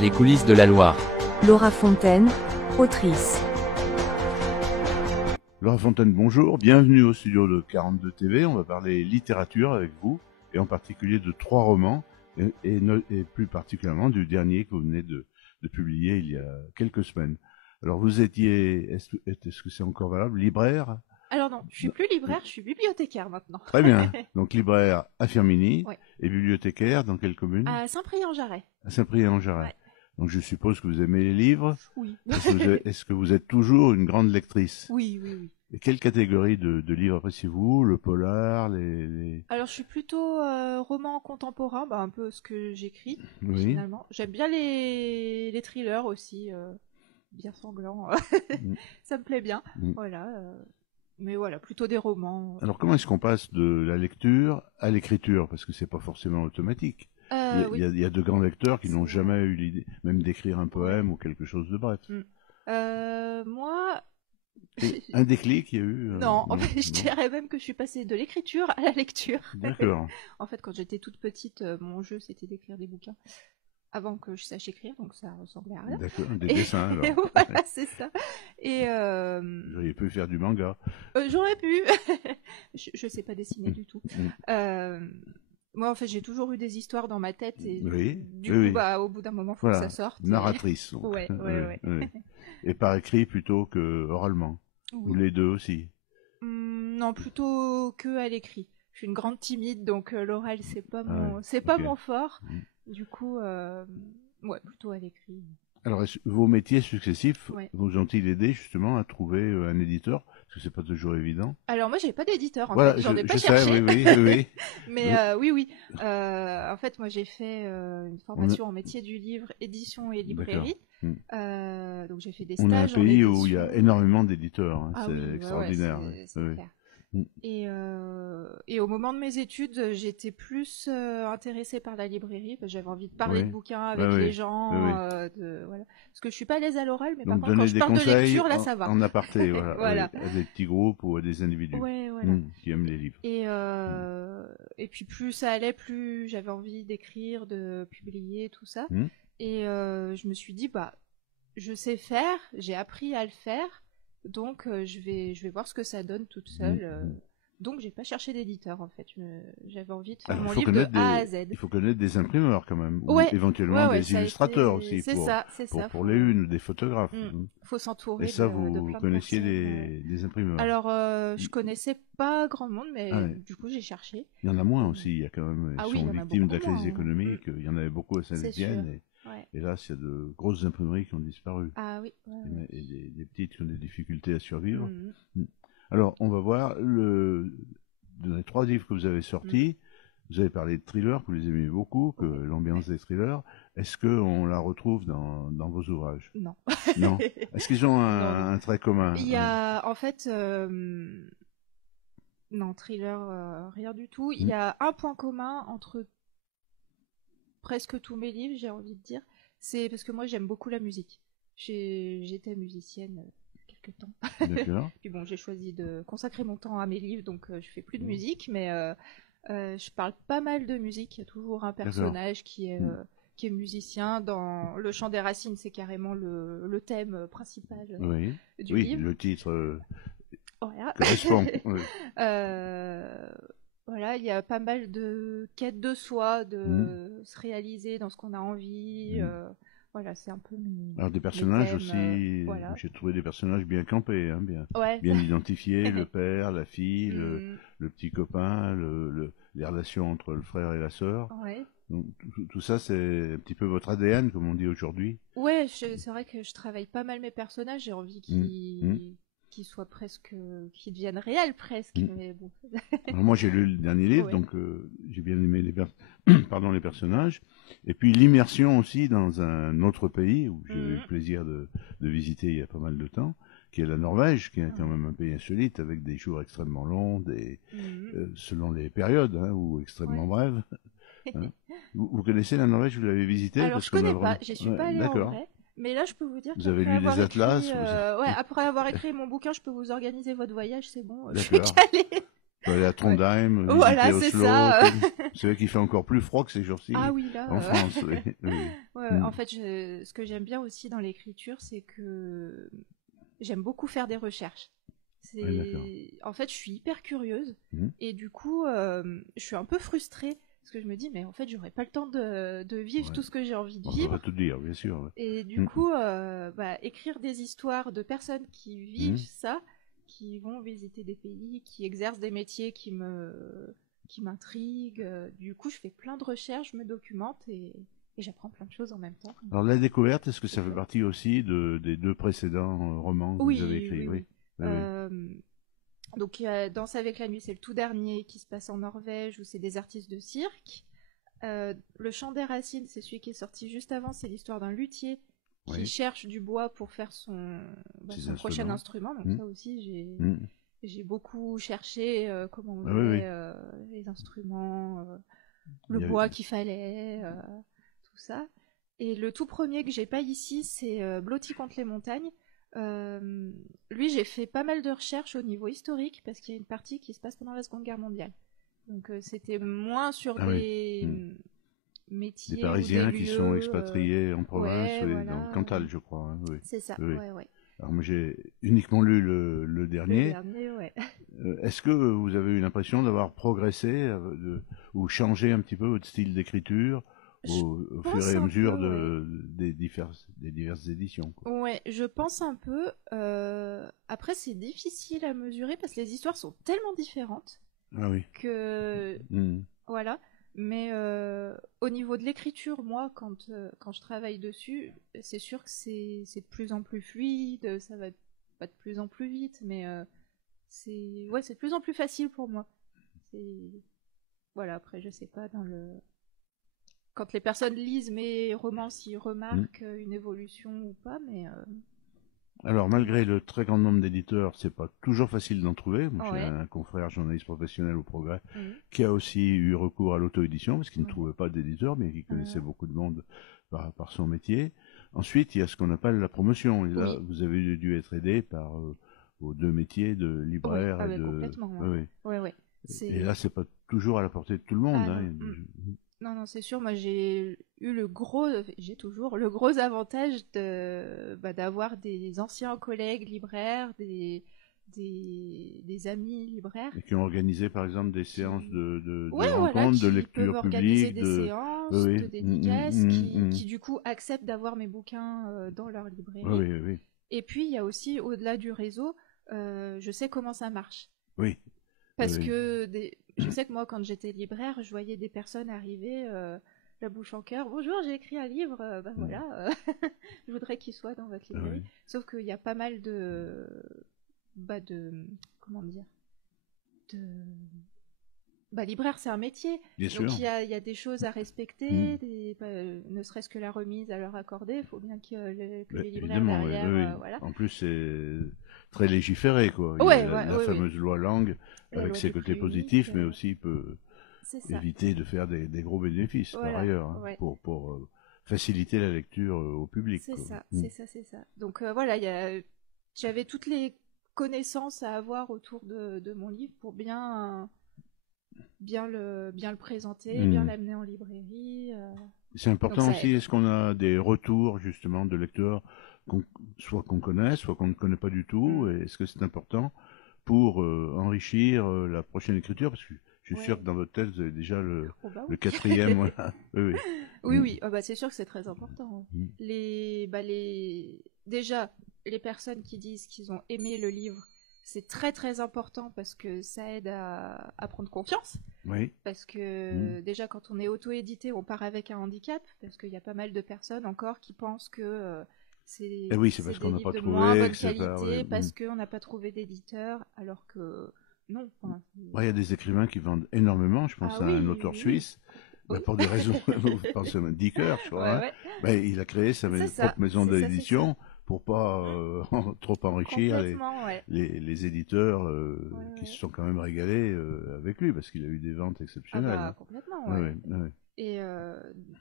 Les coulisses de la Loire. Laura Fontaine, autrice. Laura Fontaine, bonjour, bienvenue au studio de 42 TV. On va parler littérature avec vous, et en particulier de 3 romans, et plus particulièrement du dernier que vous venez de publier il y a quelques semaines. Alors vous étiez, est-ce que c'est encore valable, libraire? Alors non, je suis plus libraire, je suis bibliothécaire maintenant. Très bien, donc libraire à Firminy, Ouais. et bibliothécaire dans quelle commune? À Saint-Priest-en-Jarret. À Saint-Priest-en-Jarret. Ouais. Donc je suppose que vous aimez les livres. Oui. Est-ce que vous êtes toujours une grande lectrice? Oui, oui, oui. Et quelle catégorie de livres appréciez-vous? Le polar, Alors je suis plutôt roman contemporain, un peu ce que j'écris Oui. finalement. J'aime bien les thrillers aussi, bien sanglants. Mm. Ça me plaît bien. Mm. Voilà. Mais voilà, plutôt des romans. Alors comment est-ce qu'on passe de la lecture à l'écriture? Parce que c'est pas forcément automatique. Oui. Il y a de grands lecteurs qui n'ont jamais eu l'idée, même d'écrire un poème ou quelque chose de bref. Moi, Et un déclic, il y a eu non, en fait, je dirais même que je suis passée de l'écriture à la lecture. D'accord. En fait, quand j'étais toute petite, mon jeu c'était d'écrire des bouquins avant que je sache écrire, donc ça ressemblait à rien. D'accord, des dessins alors. Et voilà, c'est ça. Et Vous auriez pu faire du manga. j'aurais pu. je sais pas dessiner du tout. Moi, en fait, j'ai toujours eu des histoires dans ma tête et Oui, du oui, coup, oui. Au bout d'un moment, faut Voilà, que ça sorte. narratrice. Donc. Ouais. Oui. Et par écrit plutôt que oralement. Ou Oui. les deux aussi. Non, plutôt que à l'écrit. Je suis une grande timide, donc l'oral c'est pas ok. mon fort. Du coup, ouais, plutôt à l'écrit. Alors, vos métiers successifs Ouais. vous ont-ils aidé justement à trouver un éditeur? Parce que c'est pas toujours évident. Alors moi, j'ai pas d'éditeur. En Voilà, fait, j'en ai pas je cherché. sais, oui. Mais oui. En fait, moi, j'ai fait une formation en métier du livre, édition et librairie. Donc j'ai fait des On a un stages en pays édition. où il y a énormément d'éditeurs. Hein. Ah c'est oui, extraordinaire. c'est oui. clair. Et au moment de mes études, j'étais plus intéressée par la librairie, parce que j'avais envie de parler de bouquins avec les gens, voilà. Parce que je suis pas à l'aise à l'oral, mais Donc par contre quand je parle de lecture, là ça va. en aparté, voilà, Voilà. à des petits groupes ou à des individus qui aiment les livres. Et puis plus ça allait, plus j'avais envie d'écrire, de publier, tout ça. Et je me suis dit, je sais faire, j'ai appris à le faire. Donc je vais voir ce que ça donne toute seule. Donc j'ai pas cherché d'éditeur en fait. J'avais envie de faire mon livre de A à Z. Il faut connaître des imprimeurs quand même, ou Ouais, éventuellement des illustrateurs aussi pour les unes, des photographes. Faut s'entourer. Et ça, de vous plein de connaissiez personnes. des imprimeurs? Alors je connaissais pas grand monde, mais du coup j'ai cherché. Il y en a moins aussi. Il y a quand même ils sont victimes de la crise économique. Il y en avait beaucoup à Saint-Étienne. Et là, il y a de grosses imprimeries qui ont disparu. Ah oui. Et des petites qui ont des difficultés à survivre. Alors, on va voir, dans les 3 livres que vous avez sortis, vous avez parlé de thrillers, que vous les aimez beaucoup, que l'ambiance des thrillers. Est-ce qu'on la retrouve dans vos ouvrages? Non. Non. Est-ce qu'ils ont un trait commun? Il y a, en fait, non, thriller, rien du tout. Il y a un point commun entre presque tous mes livres, j'ai envie de dire. C'est parce que moi, j'aime beaucoup la musique. J'étais musicienne quelque temps. D'accord. Puis bon, j'ai choisi de consacrer mon temps à mes livres, donc je fais plus de musique, mais je parle pas mal de musique. Il y a toujours un personnage qui est musicien. Dans Le Chant des Racines, c'est carrément le thème principal du livre. Le titre voilà. correspond. Voilà, il y a pas mal de quêtes de soi, de se réaliser dans ce qu'on a envie. Voilà, c'est un peu Alors des personnages thèmes, aussi, voilà. j'ai trouvé des personnages bien campés, hein, bien identifiés, le père, la fille, le petit copain, les relations entre le frère et la sœur. Donc, tout ça, c'est un petit peu votre ADN, comme on dit aujourd'hui. Ouais, c'est vrai que je travaille pas mal mes personnages, j'ai envie qu'ils soient presque, qu'ils deviennent réels presque. Mais bon. Alors moi, j'ai lu le dernier livre, donc j'ai bien aimé les personnages. Et puis l'immersion aussi dans un autre pays où j'ai eu le plaisir de visiter il y a pas mal de temps, qui est la Norvège, qui est quand même un pays insolite avec des jours extrêmement longs, selon les périodes, ou extrêmement brèves. Vous connaissez la Norvège, vous l'avez visité? Alors je connais pas, j'y suis pas allée en vrai. Mais là, je peux vous dire vous avez lu des atlas après avoir écrit mon bouquin, je peux vous organiser votre voyage, c'est bon, je D'accord. suis calée. Tu vas aller à Trondheim, Voilà, visiter c'est Oslo. ça. C'est vrai qu'il fait encore plus froid que ces jours-ci. Ah oui, là. En France, oui. Ouais, en fait, ce que j'aime bien aussi dans l'écriture, c'est que j'aime beaucoup faire des recherches. En fait, je suis hyper curieuse et du coup, je suis un peu frustrée parce que je me dis, mais en fait, j'aurais pas le temps de vivre tout ce que j'ai envie de vivre. On va tout dire, bien sûr. Ouais. Et du coup, écrire des histoires de personnes qui vivent ça, qui vont visiter des pays, qui exercent des métiers qui m'intriguent. Du coup, je fais plein de recherches, je me documente et j'apprends plein de choses en même temps. Alors la découverte, est-ce que ça fait partie aussi des 2 précédents romans que vous avez écrits? Oui. Donc Danse avec la nuit, c'est le tout dernier qui se passe en Norvège où c'est des artistes de cirque. Le Chant des racines, c'est celui qui est sorti juste avant, c'est l'histoire d'un luthier qui cherche du bois pour faire son prochain instrument. Donc ça aussi, j'ai beaucoup cherché comment on faisait les instruments, le bois qu'il fallait, tout ça. Et le tout premier que j'ai pas ici, c'est Blotti contre les montagnes. Lui, j'ai fait pas mal de recherches au niveau historique parce qu'il y a une partie qui se passe pendant la Seconde Guerre mondiale. Donc c'était moins sur des métiers. Des Parisiens ou des qui lieux, sont expatriés en province, voilà, dans le Cantal, je crois. Hein, c'est ça, oui. ouais. Alors moi j'ai uniquement lu le dernier. Le dernier, ouais. Est-ce que vous avez eu l'impression d'avoir progressé ou changé un petit peu votre style d'écriture au fur et à mesure des diverses éditions, quoi. Ouais, je pense un peu. Après, c'est difficile à mesurer parce que les histoires sont tellement différentes que voilà. Mais au niveau de l'écriture, moi, quand je travaille dessus, c'est sûr que c'est de plus en plus fluide, ça va pas de plus en plus vite, mais c'est de plus en plus facile pour moi. Voilà. Après, je sais pas quand les personnes lisent mes romans, s'ils remarquent une évolution ou pas, mais... Alors, malgré le très grand nombre d'éditeurs, c'est pas toujours facile d'en trouver. Moi, j'ai un confrère journaliste professionnel au Progrès qui a aussi eu recours à l'auto-édition parce qu'il ne trouvait pas d'éditeur, mais qui connaissait beaucoup de monde par son métier. Ensuite, il y a ce qu'on appelle la promotion. Et là, vous avez dû être aidé par vos 2 métiers de libraire et de... complètement. Ouais. Et là, c'est pas toujours à la portée de tout le monde. Non, c'est sûr. Moi, j'ai toujours le gros avantage d'avoir des anciens collègues libraires, des amis libraires. Et qui ont organisé, par exemple, des séances de rencontres, de lecture publique, des séances, de dédicaces, qui du coup acceptent d'avoir mes bouquins dans leur librairie. Et puis, il y a aussi, au-delà du réseau, je sais comment ça marche. Parce que je sais que moi, quand j'étais libraire, je voyais des personnes arriver, la bouche en cœur. Bonjour, j'ai écrit un livre, voilà, je voudrais qu'il soit dans votre librairie. Sauf qu'il y a pas mal comment dire, libraire, c'est un métier. Bien donc sûr. Il y a des choses à respecter, ne serait-ce que la remise à leur accorder. Il faut bien que les libraires derrière, voilà. En plus, c'est très légiféré, quoi. Il y a la fameuse loi Langue, avec ses côtés positifs, mais aussi peut éviter de faire des gros bénéfices, par ailleurs, pour faciliter la lecture au public. C'est ça. Donc voilà, j'avais toutes les connaissances à avoir autour de mon livre pour bien le présenter, bien l'amener en librairie. C'est important aussi, est-ce qu'on a des retours justement de lecteurs soit qu'on connaît, soit qu'on ne connaît pas du tout, et est-ce que c'est important pour enrichir la prochaine écriture, parce que je suis sûr que dans votre tête vous avez déjà le 4e. Voilà. Oui. C'est sûr que c'est très important. Déjà, les personnes qui disent qu'ils ont aimé le livre, c'est très très important parce que ça aide à prendre confiance. Parce que déjà quand on est auto-édité, on part avec un handicap, parce qu'il y a pas mal de personnes encore qui pensent que c'est parce qu'on n'a pas de trouvé, moins bonne qualité, parce qu'on n'a pas trouvé d'éditeur, alors que non. Il y a des écrivains qui vendent énormément, je pense à un auteur suisse. Pour des raisons, vous pensez à Dicker, je crois. Il a créé sa propre maison d'édition pour pas trop enrichir les éditeurs qui se sont quand même régalés avec lui, parce qu'il a eu des ventes exceptionnelles. Complètement, Et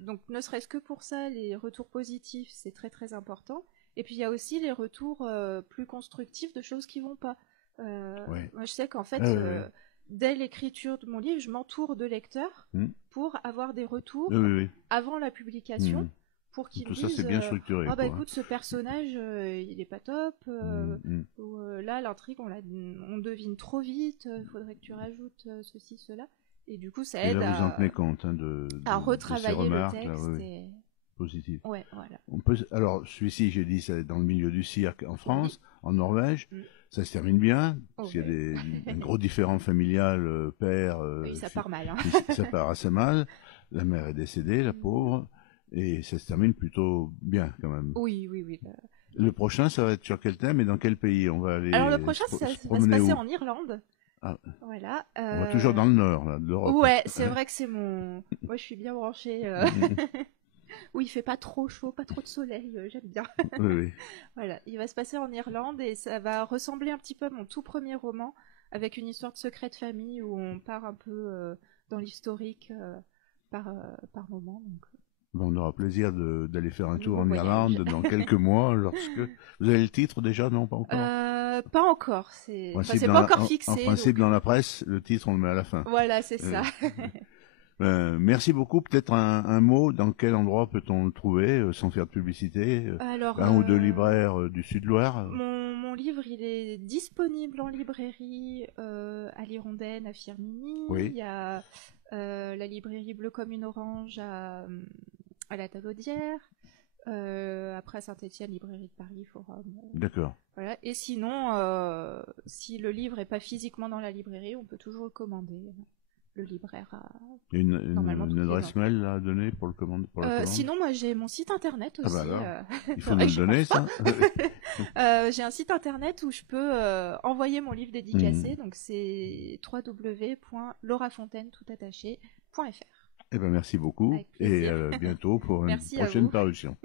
donc, ne serait-ce que pour ça, les retours positifs, c'est très très important. Et puis, il y a aussi les retours plus constructifs de choses qui vont pas. Moi, je sais qu'en fait, dès l'écriture de mon livre, je m'entoure de lecteurs pour avoir des retours avant la publication. Pour qu'ils tout disent, ça, c'est bien structuré. Ah bah écoute, ce personnage, il est pas top. Ou, là, l'intrigue, on devine trop vite. Il faudrait que tu rajoutes ceci, cela. Et du coup, ça aide là, vous en tenez compte à retravailler de ces le texte. Là, positif. Ouais, voilà. Alors, celui-ci, j'ai dit, c'est dans le milieu du cirque en France, en Norvège. Ça se termine bien, parce qu'il y a un gros différent familial, père. Oui, ça part mal. Hein. Ça part assez mal. La mère est décédée, la pauvre. Et ça se termine plutôt bien, quand même. Oui. Le prochain, ça va être sur quel thème et dans quel pays on va aller? Alors, le prochain, ça va se passer en Irlande. Ah. Voilà. On va toujours dans le nord, là, de l'Europe. Ouais, c'est vrai que c'est mon... Moi, je suis bien branchée. Où il fait pas trop chaud, pas trop de soleil, j'aime bien. Oui. Voilà, il va se passer en Irlande et ça va ressembler un petit peu à mon tout premier roman, avec une histoire de secret de famille où on part un peu dans l'historique par moment. Donc... On aura plaisir d'aller faire un tour en Irlande dans quelques mois, lorsque... Vous avez le titre déjà, non? Pas encore? Pas encore, c'est pas encore fixé. En principe, dans la presse, le titre, on le met à la fin. Voilà, c'est ça. Merci beaucoup. Peut-être un mot, dans quel endroit peut-on le trouver, sans faire de publicité? Alors, un ou deux libraires du Sud-Loire? Mon livre, il est disponible en librairie à l'Hirondelle, à Firminy. Oui. Il y a la librairie Bleu comme une orange à la Talaudière. Après à Saint-Étienne, librairie de Paris, Forum. D'accord. Voilà. Et sinon, si le livre n'est pas physiquement dans la librairie, on peut toujours le commander. Le libraire a une adresse mail à donner pour le commande, pour la commande. Sinon, moi j'ai mon site internet aussi. Il faut nous le donner, ça. J'ai un site internet où je peux envoyer mon livre dédicacé. Donc c'est www.laurafontaine.fr. Eh ben merci beaucoup et bientôt pour une prochaine parution.